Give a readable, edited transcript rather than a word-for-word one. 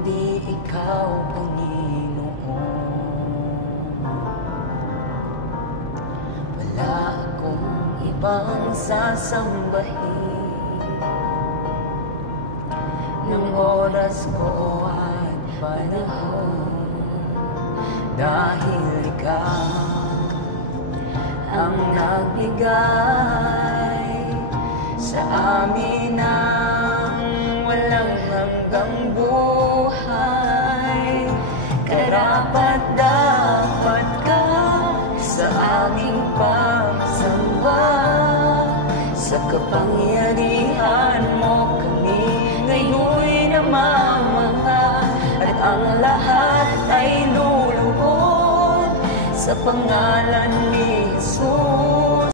kundi ikaw, Panginoon. Wala akong ibang sasambahin ng oras ko at panahon, dahil ikaw ang nagbigay sa amin ng walang hanggang buhay. Karapat-dapat ka sa aming pagsamba, sa kapangyarihan mo kami ngayon'y namamaha, at ang lahat ay luluhod sa pangalan ni Jesus.